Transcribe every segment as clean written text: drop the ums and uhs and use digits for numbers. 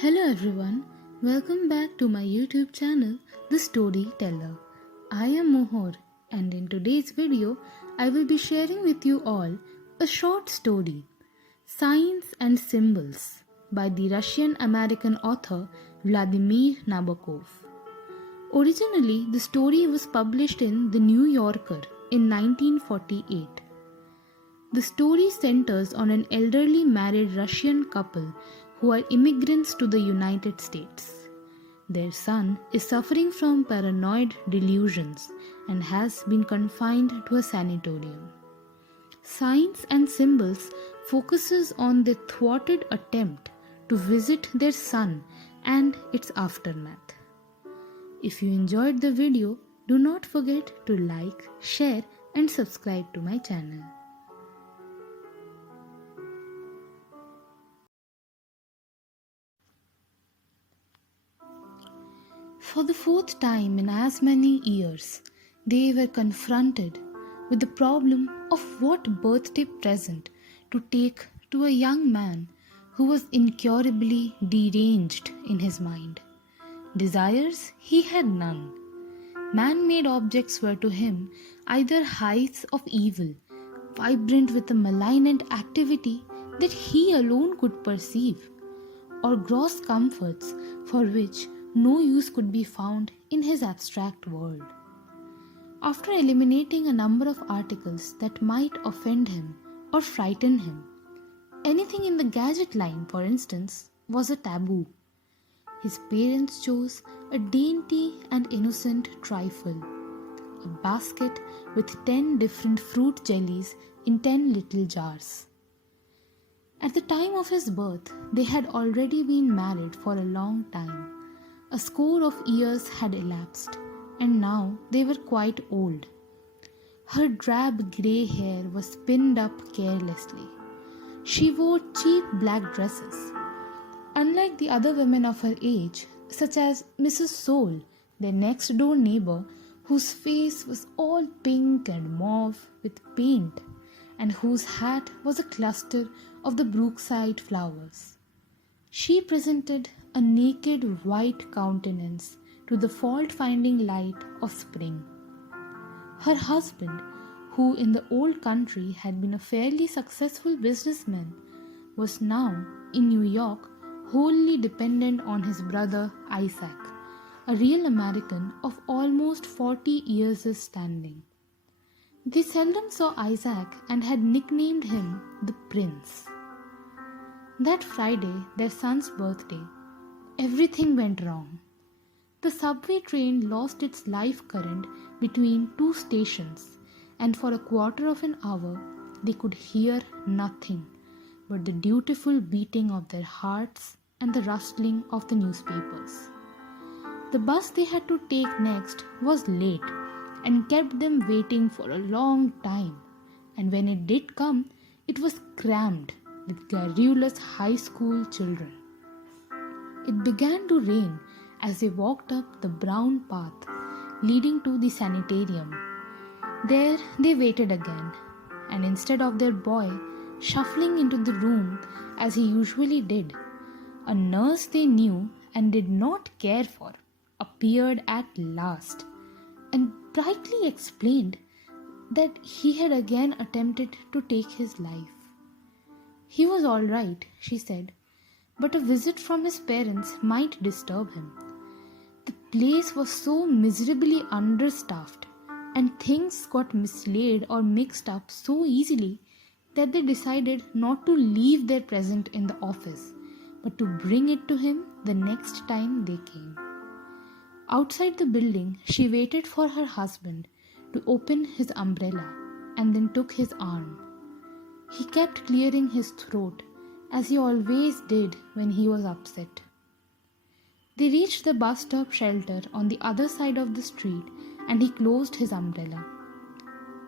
Hello everyone, welcome back to my YouTube channel, The Storyteller. I am Mohor, and in today's video, I will be sharing with you all a short story, Signs and Symbols, by the Russian-American author Vladimir Nabokov. Originally, the story was published in The New Yorker in 1948. The story centers on an elderly married Russian couple who are immigrants to the United States. Their son is suffering from paranoid delusions and has been confined to a sanatorium. Signs and Symbols focuses on their thwarted attempt to visit their son and its aftermath. If you enjoyed the video, do not forget to like, share and subscribe to my channel. For the fourth time in as many years, they were confronted with the problem of what birthday present to take to a young man who was incurably deranged in his mind. Desires he had none. Man-made objects were to him either heights of evil, vibrant with a malignant activity that he alone could perceive, or gross comforts for which no use could be found in his abstract world. After eliminating a number of articles that might offend him or frighten him, anything in the gadget line, for instance, was a taboo. His parents chose a dainty and innocent trifle, a basket with 10 different fruit jellies in 10 little jars. At the time of his birth, they had already been married for a long time. A score of years had elapsed, and now they were quite old. Her drab grey hair was pinned up carelessly. She wore cheap black dresses. Unlike the other women of her age, such as Mrs. Soule, their next-door neighbor, whose face was all pink and mauve with paint, and whose hat was a cluster of the Brookside flowers. She presented a naked white countenance to the fault-finding light of spring. Her husband, who in the old country had been a fairly successful businessman, was now in New York wholly dependent on his brother Isaac, a real American of almost 40 years' standing. They seldom saw Isaac and had nicknamed him the Prince. That Friday, their son's birthday, everything went wrong. The subway train lost its life current between two stations, and for a quarter of an hour they could hear nothing but the dutiful beating of their hearts and the rustling of the newspapers. The bus they had to take next was late and kept them waiting for a long time, and when it did come, it was crammed with garrulous high school children. It began to rain as they walked up the brown path leading to the sanitarium. There they waited again, and instead of their boy shuffling into the room as he usually did, a nurse they knew and did not care for appeared at last and brightly explained that he had again attempted to take his life. He was all right, she said, but a visit from his parents might disturb him. The place was so miserably understaffed, and things got mislaid or mixed up so easily that they decided not to leave their present in the office, but to bring it to him the next time they came. Outside the building, she waited for her husband to open his umbrella and then took his arm. He kept clearing his throat, as he always did when he was upset. They reached the bus stop shelter on the other side of the street, and he closed his umbrella.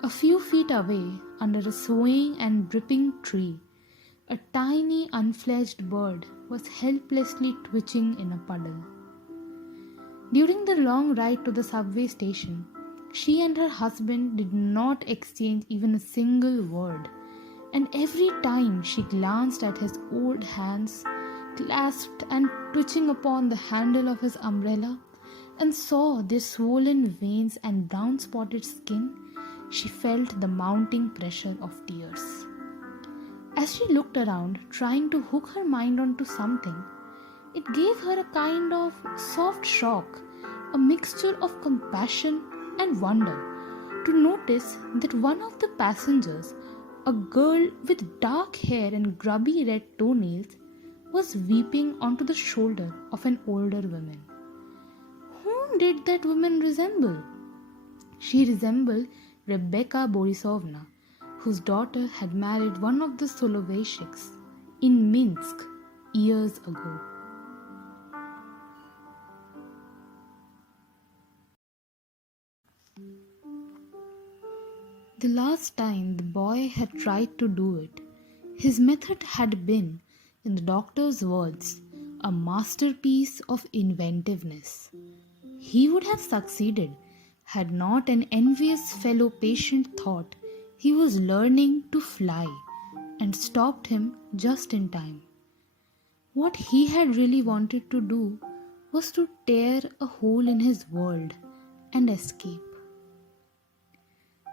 A few feet away, under a swaying and dripping tree, a tiny unfledged bird was helplessly twitching in a puddle. During the long ride to the subway station, she and her husband did not exchange even a single word, and every time she glanced at his old hands, clasped and twitching upon the handle of his umbrella, and saw their swollen veins and brown spotted skin, she felt the mounting pressure of tears. As she looked around, trying to hook her mind onto something, it gave her a kind of soft shock, a mixture of compassion and wonder, to notice that one of the passengers, a girl with dark hair and grubby red toenails, was weeping onto the shoulder of an older woman. Whom did that woman resemble? She resembled Rebecca Borisovna, whose daughter had married one of the Soloveitchiks in Minsk years ago. The last time the boy had tried to do it, his method had been, in the doctor's words, a masterpiece of inventiveness. He would have succeeded had not an envious fellow patient thought he was learning to fly and stopped him just in time. What he had really wanted to do was to tear a hole in his world and escape.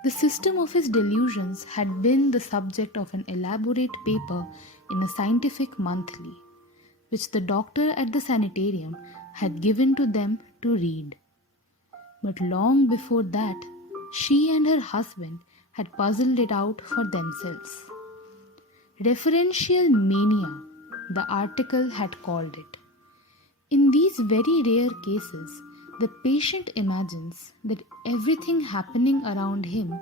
The system of his delusions had been the subject of an elaborate paper in a scientific monthly, which the doctor at the sanitarium had given to them to read. But long before that, she and her husband had puzzled it out for themselves. Referential mania, the article had called it. In these very rare cases, the patient imagines that everything happening around him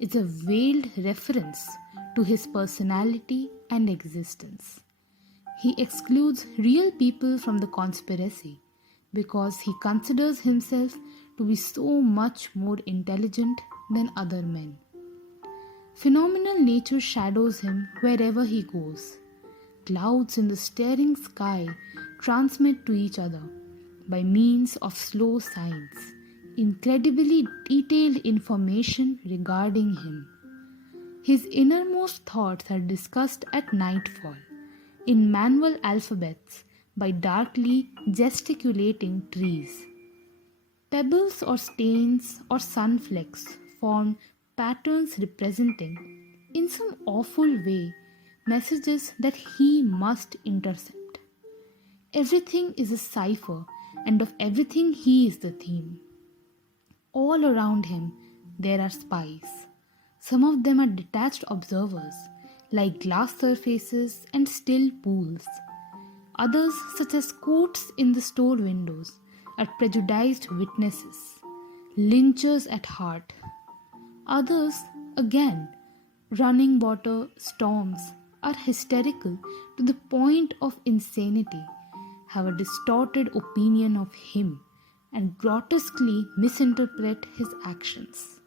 is a veiled reference to his personality and existence. He excludes real people from the conspiracy because he considers himself to be so much more intelligent than other men. Phenomenal nature shadows him wherever he goes. Clouds in the staring sky transmit to each other, by means of slow signs, incredibly detailed information regarding him. His innermost thoughts are discussed at nightfall, in manual alphabets by darkly gesticulating trees. Pebbles or stains or sunflakes form patterns representing, in some awful way, messages that he must intercept. Everything is a cipher, and of everything he is the theme. All around him there are spies. Some of them are detached observers, like glass surfaces and still pools. Others, such as coats in the store windows, are prejudiced witnesses, lynchers at heart. Others, again, running water storms, are hysterical to the point of insanity, have a distorted opinion of him, and grotesquely misinterpret his actions.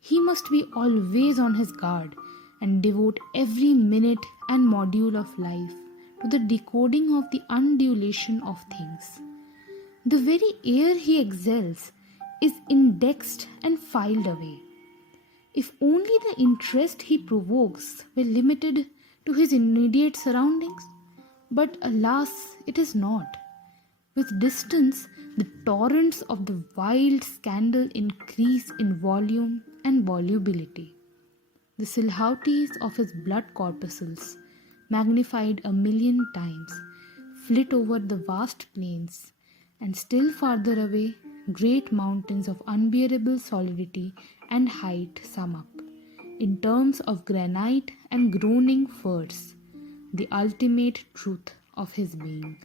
He must be always on his guard and devote every minute and module of life to the decoding of the undulation of things. The very air he exhales is indexed and filed away. If only the interest he provokes were limited to his immediate surroundings, but alas, it is not. With distance, the torrents of the wild scandal increase in volume and volubility. The silhouettes of his blood corpuscles, magnified 1,000,000 times, flit over the vast plains, and still farther away, great mountains of unbearable solidity and height sum up, in terms of granite and groaning firs, the ultimate truth of his being.